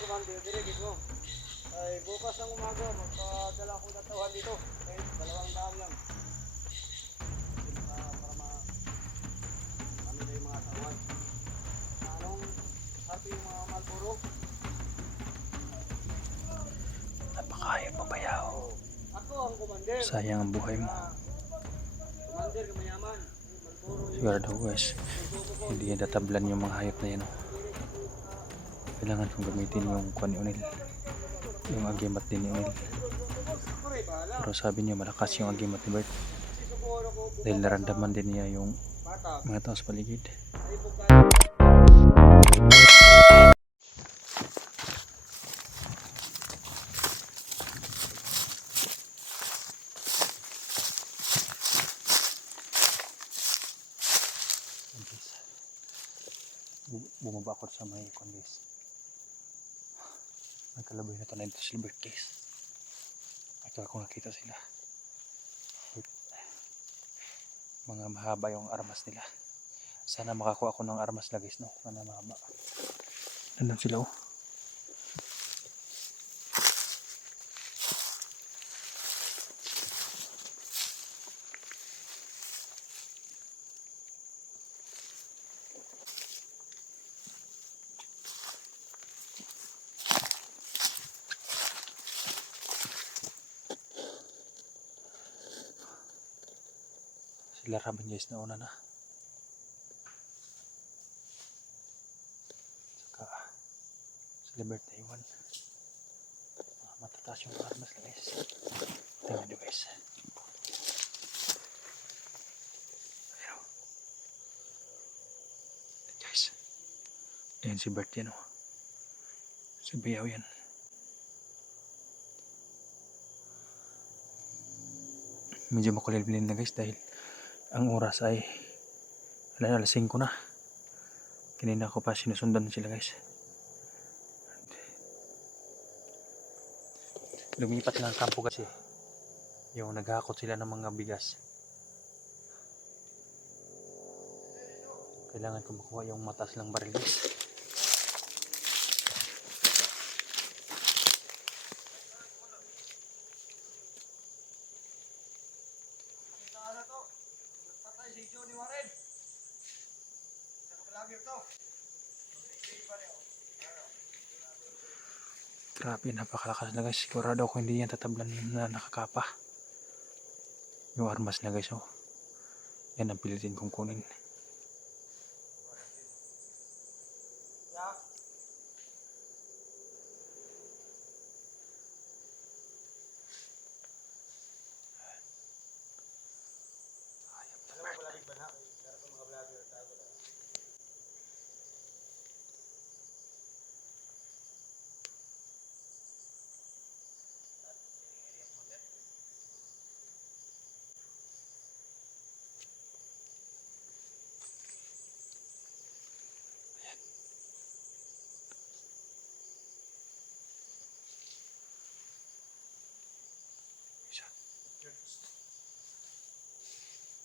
Commander, dirigit mo. Ay, bukas ng umaga, magpadala ko ng tawhan dito. Okay, 200 lang. Para kami na yung mga tawhan. Anong sabi yung mga Malboro? Napakahayop mo bayaw. Ako ang commander. Sayang ang buhay mo. Commander, kamayaman. Sigurado guys, hindi yan tatablan yung mga hayop na yan. Kailangan kong gamitin yung kwan ni Unil, yung agimat din ni Unil. Pero sabi niya malakas yung agimat ni Bert dahil naramdaman din niya yung mga tao sa paligid. Bumaba ako sa may kwan guys. Nagkalaboy na tayo dito sila Bert guys. Ito ako nakita sila. Mga mahaba yung armas nila. Sana makakuha ako ng armas na guys, no? Sana mahaba. Nandun sila oh. Sila Raban guys na una na. Saka sila Bert na iwan. Matataas yung armas na guys. Tingnan nyo guys. Ayun. Guys. Ayan si Bert yan oh. Si Bayaw yan. Medyo makulilin na guys dahil ang oras ay alas 5 na. Kanina ko pa sinusundan sila guys. Lumipat lang ang kampo kasi yung naghakot sila ng mga bigas. Kailangan ko makuha yung matas lang baril guys. Grabe, napakalakas na guys. Sigurado ako hindi yan tatablan na nakakapa. Yung armas na guys oh. Yan ang pilitin kong kunin.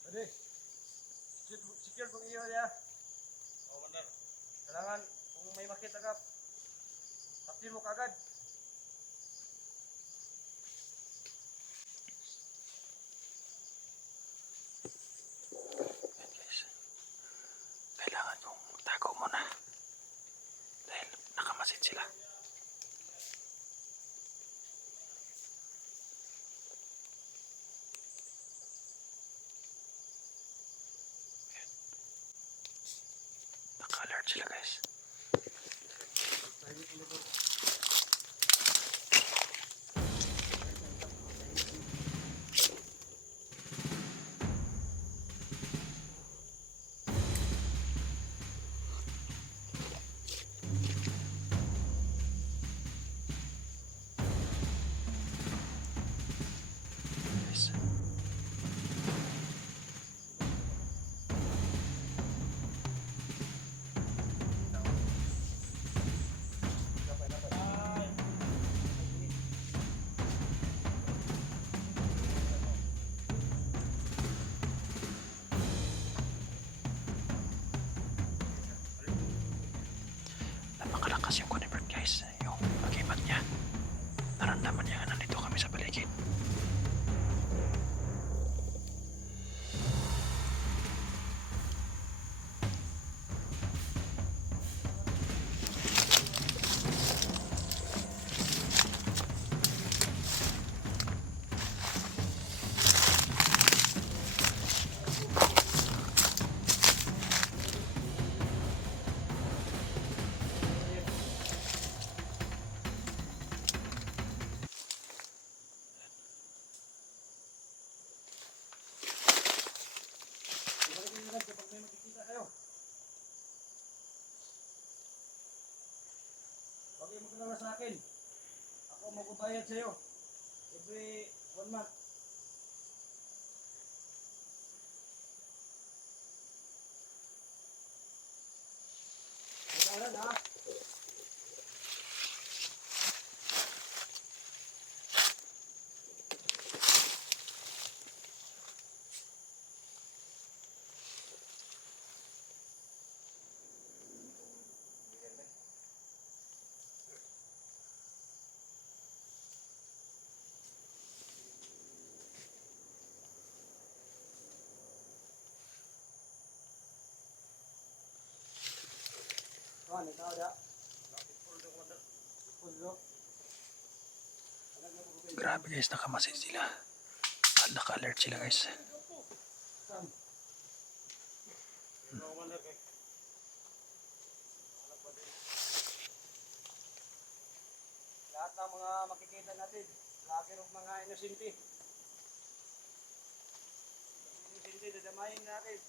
Ade, secure pong iyo ya. Oh, benar. Kailangan kung may makita ka, tapin mo kagad. Yan guys. Kailangan kong tago muna dahil nakamasid sila. Naka-alert sila guys. Napakalakas yung Convert guys. Yung kayo magdala sa akin. Ako magbabayad sa'yo. Every 1 month. Kailangan ha. Ano ikaw da? Pulo. Grabe guys, nakamasid sila. Naka-alert sila guys. Lahat ng mga makikita natin, lagi ng mga inosente. Inosente, dadamayin natin.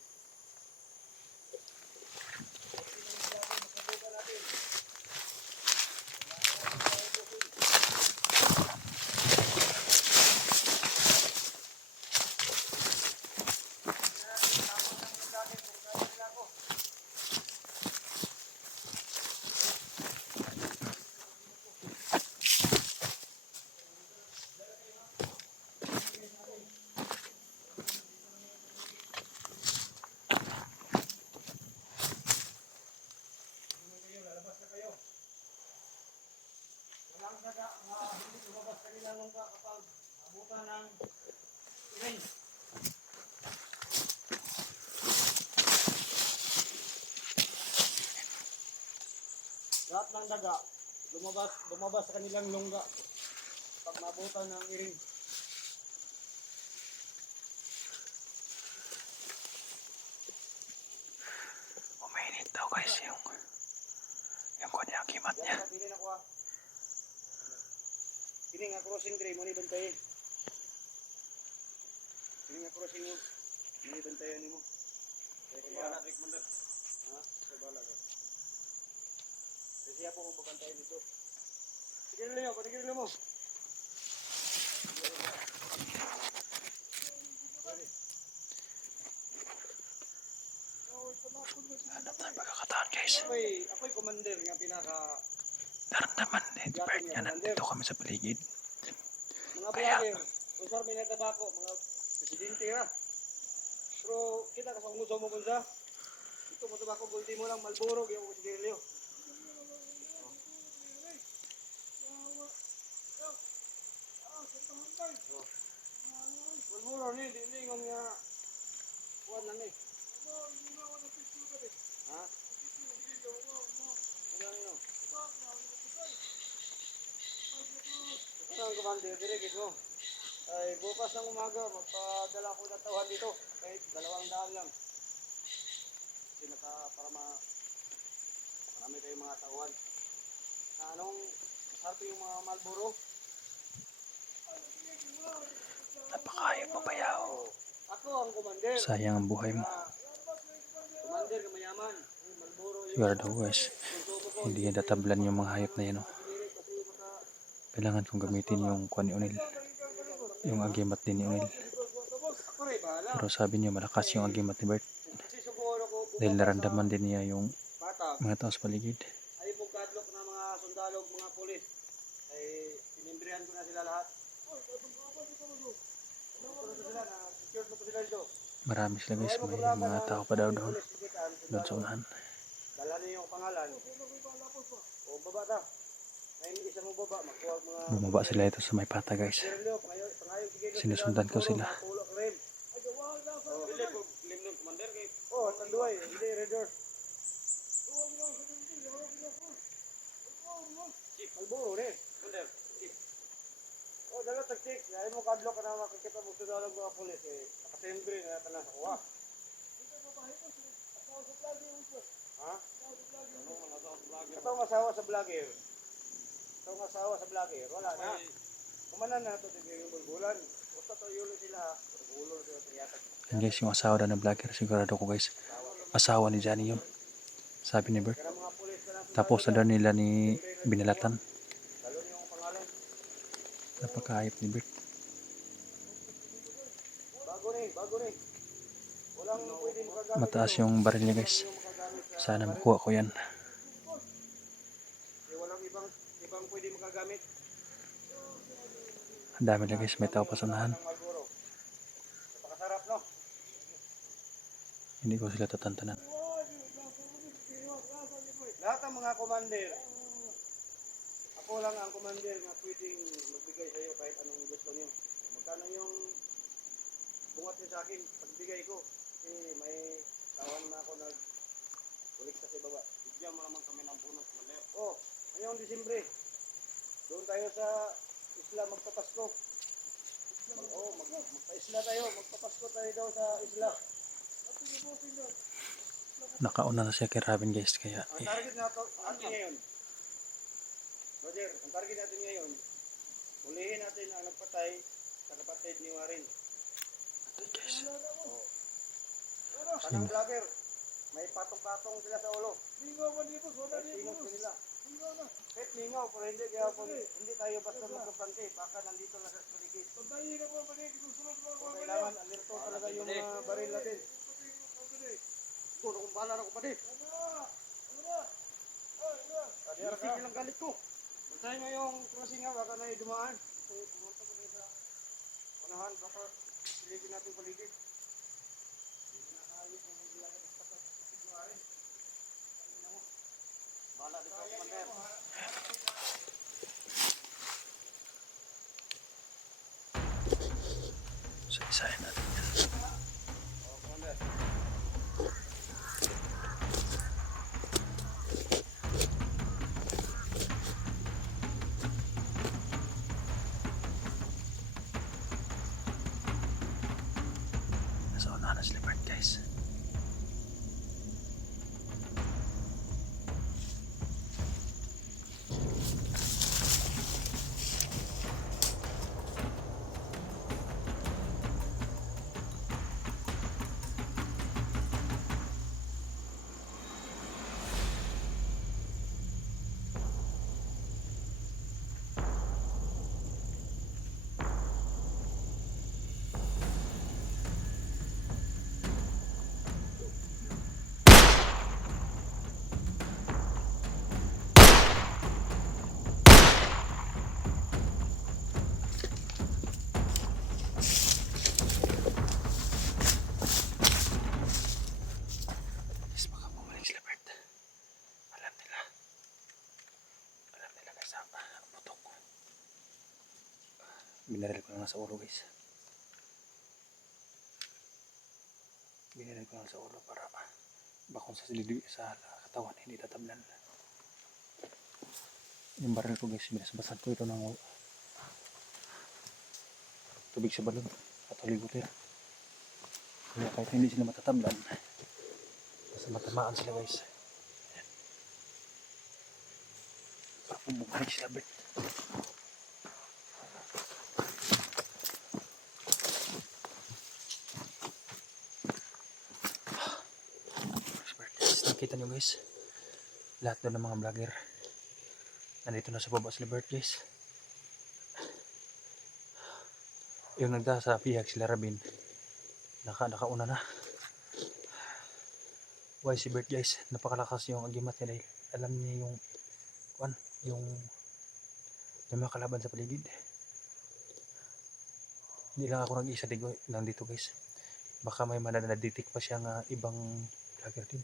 Hindi lumabas kanila nung kapag abutan ng rain. Lahat ng daga, lumabas sa kanilang lungga pag mabutan ng iring. Umainit daw guys yung kanya kimat niya. Pili na ko ah. Pili nga crossing tray, muni bantay. Pili nga crossing mo, muni bantayan ni mo. Kaya Rick Mandar. Ha? Kaya bala ka. Kasi ako kung babantayan dito. Patigil mo. Hanap tayo pagkakataan guys. Ako'y commander nga pinaka Naramdaman, Edbert nga nandito kami sa paligid. mga Kaya- vlogger. Kung saan may natabako, mga presidente ha. Pero kita ka sa kung gusto mo kung sa ito mo tabako, gulti mo lang Malboro, yung sigarilyo. Malboro ni, di nga nga kuwan lang eh. Ha? Wala nyo. Ano ang commander, dirigid mo. Ay, bukas ng umaga, magpadala ko ng tauhan dito. Kahit 200 lang. Kasi marami kayong mga tauhan. Na anong, masarap yung mga Malboro. Napakahayop mabayaw. Ako ang commander. Sayang ang buhay mo. Commander ka mayaman. Malboro yung Sigurado guys, hindi niya tatablan yung mga hayop na yan. Kailangan kong gamitin yung kwan ni Unil. Yung agimat din ni Unil. ako rin, bahala. Pero sabi niya malakas yung agimat ni Bert. Kasi subukan ako, Dahil naramdaman din niya yung bata. mga tao sa paligid. Ay pagkadlok ng mga sundalo, mga polis. Ay pinimbrihan ko na sila lahat. Secured mo ko sila dito. Marami sila guys, may mga tao pa daw doon. Doon sa unahan. Dala niyo yung pangalan. O baba ta. Ngayon isa mo baba, makuha mga Bumaba sila ito sa may pata guys. sigarilyo, pangayong sigarilyo. Sinusundan ko sila. Pulo ka rin. Dili po, lim ng commander kay. Oh, tanduay, hindi redor. Chief, Malboro ni. Commander. Chief. Oh, dala tagtik. Ay mo kadlo ka na makikita mo sa dalang mga pulis eh. Nakatembre na tanan sa kuha. Ha? Ito ang asawa sa vlogger. Ito ang asawa sa vlogger. Wala na. Kumanan na ito yung bulbulan. Basta to yulo sila ha. Bulbulo sila triyatag. Yan guys, yung asawa daw ng vlogger. Sigurado ko guys, asawa ni Johnny yun. Sabi ni Bert. Kaya mga pulis ka na Tapos na daw nila ni binalatan. Talon yung pangalan. Napakahayop ni Bert. Bago ni. Walang pwede makagamit. Mataas yung baril niya guys. Sana makuha ko yan. Walang ibang pwede makagamit. Ang dami na guys, may tao pa sa unahan. Napakasarap, no? Hindi ko sila tatantanan. Lahat ng mga commander, ako lang ang commander na pwedeng magbigay sa iyo kahit anong gusto niyo. Magkano yung bungat niyo sa akin, pagbigay ko. Kasi may tawan na ako nag-ulik sa baba. Bigyan mo naman kami ng bonus, Maler. Oh, ngayong Disyembre, doon tayo sa isla magpapasko. Magpa-isla tayo, magpapasko tayo daw sa isla. Nakauna na siya kay Robin guys, kaya Ang target natin ngayon, Roger, ang target natin ngayon, hulihin natin ang nagpatay sa kapatid ni Warren. guys. Kanang vlogger, may patong-patong sila sa ulo. Lingaw man dito, soda dito. Nila. Kahit lingaw, pero hindi tayo basta magkaplante, baka nandito na sa paligid. Kailangan alerto talaga yung mga baril natin. Doon akong bahala na ko pa din. Sige lang galit ko. Bantayan mo yung crossing nga, baka na dumaan. So, pumunta ko rin sa unahan, baka silipin natin paligid. Nakahayos ng mga gilagay sa pagkakumarin. Bahala dito, Commander. So, isahin natin yan. Commander. Nasa unahan na sila Bert guys. Guys, baka bumalik sila Bert. Alam nila guys ang putok ko. Binaril ko lang sa ulo guys. Binaril ko lang sa ulo para bakon sa silid sa katawan, hindi tatablan. Yung baril ko guys, binasbasan ko ito ng tubig sa balon at olibuter. Kaya kahit hindi sila matatablan, basta matamaan sila guys. Bumalik sila Bert. Nakita nyo guys, lahat doon ng mga vlogger nandito na sa baba sila Bert guys. Yung nagda sa pihag sila Rabin, nakauna na. Why si Bert guys, napakalakas yung agimat niya dahil alam niya yung may mga kalaban sa paligid. Hindi lang ako nag-isa lang dito guys, baka may mananaditik pa siya nga ibang vlogger din.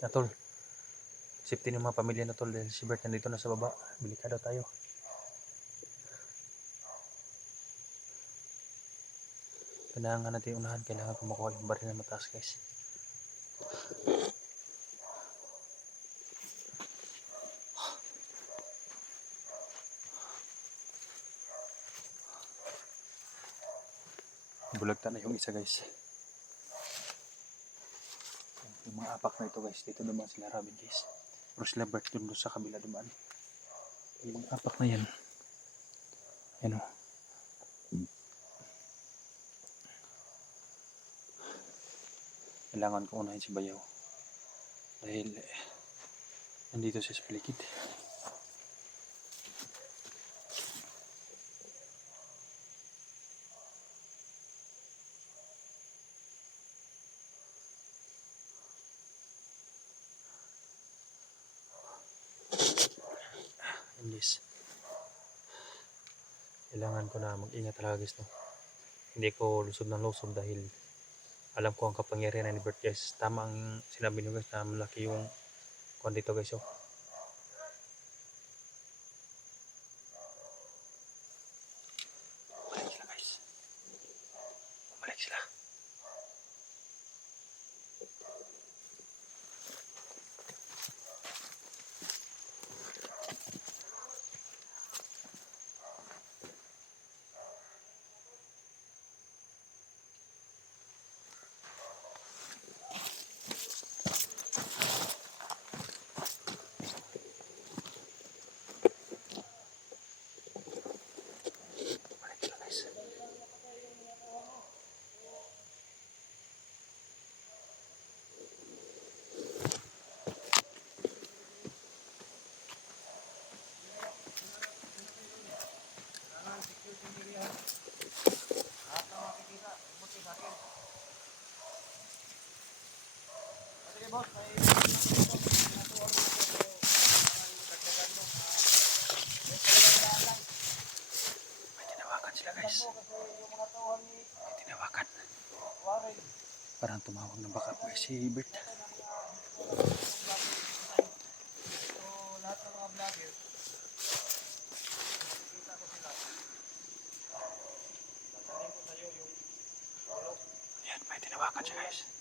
Na tol, safety ng mga pamilya na tol dahil si Bert nandito na sa baba, delikado tayo. Kailangan natin unahan, kailangan kumakuha yung baril na mataas guys. Bulagta na yung isa guys. Yung mga apak na ito guys, dito naman sila Robin guys. Pero sila Bert dun sa kabila dumaan. Yung mga apak na yan, yan o. kailangan ko unahin si Bayaw. Dahil nandito siya sa paligid. And guys, kailangan ko na mag-ingat talaga guys, no? Hindi ko lusog ng lusog dahil alam ko ang kapangyarihan ni Bert guys. Tama ang sinabi niyo guys na malaki yung kwan dito guys, oh. Bumalik sila guys. Bumalik sila. Bumalik sila guys. Sige boss, may May tinawakan sila guys. yung mga tauhan ni May tinawakan. Warren. Parang tumawag na baka po si Bert. So lahat ng mga vlogger, makikita ko sila. Dadalhin ko sa'yo yung Yan, may tinawakan siya guys.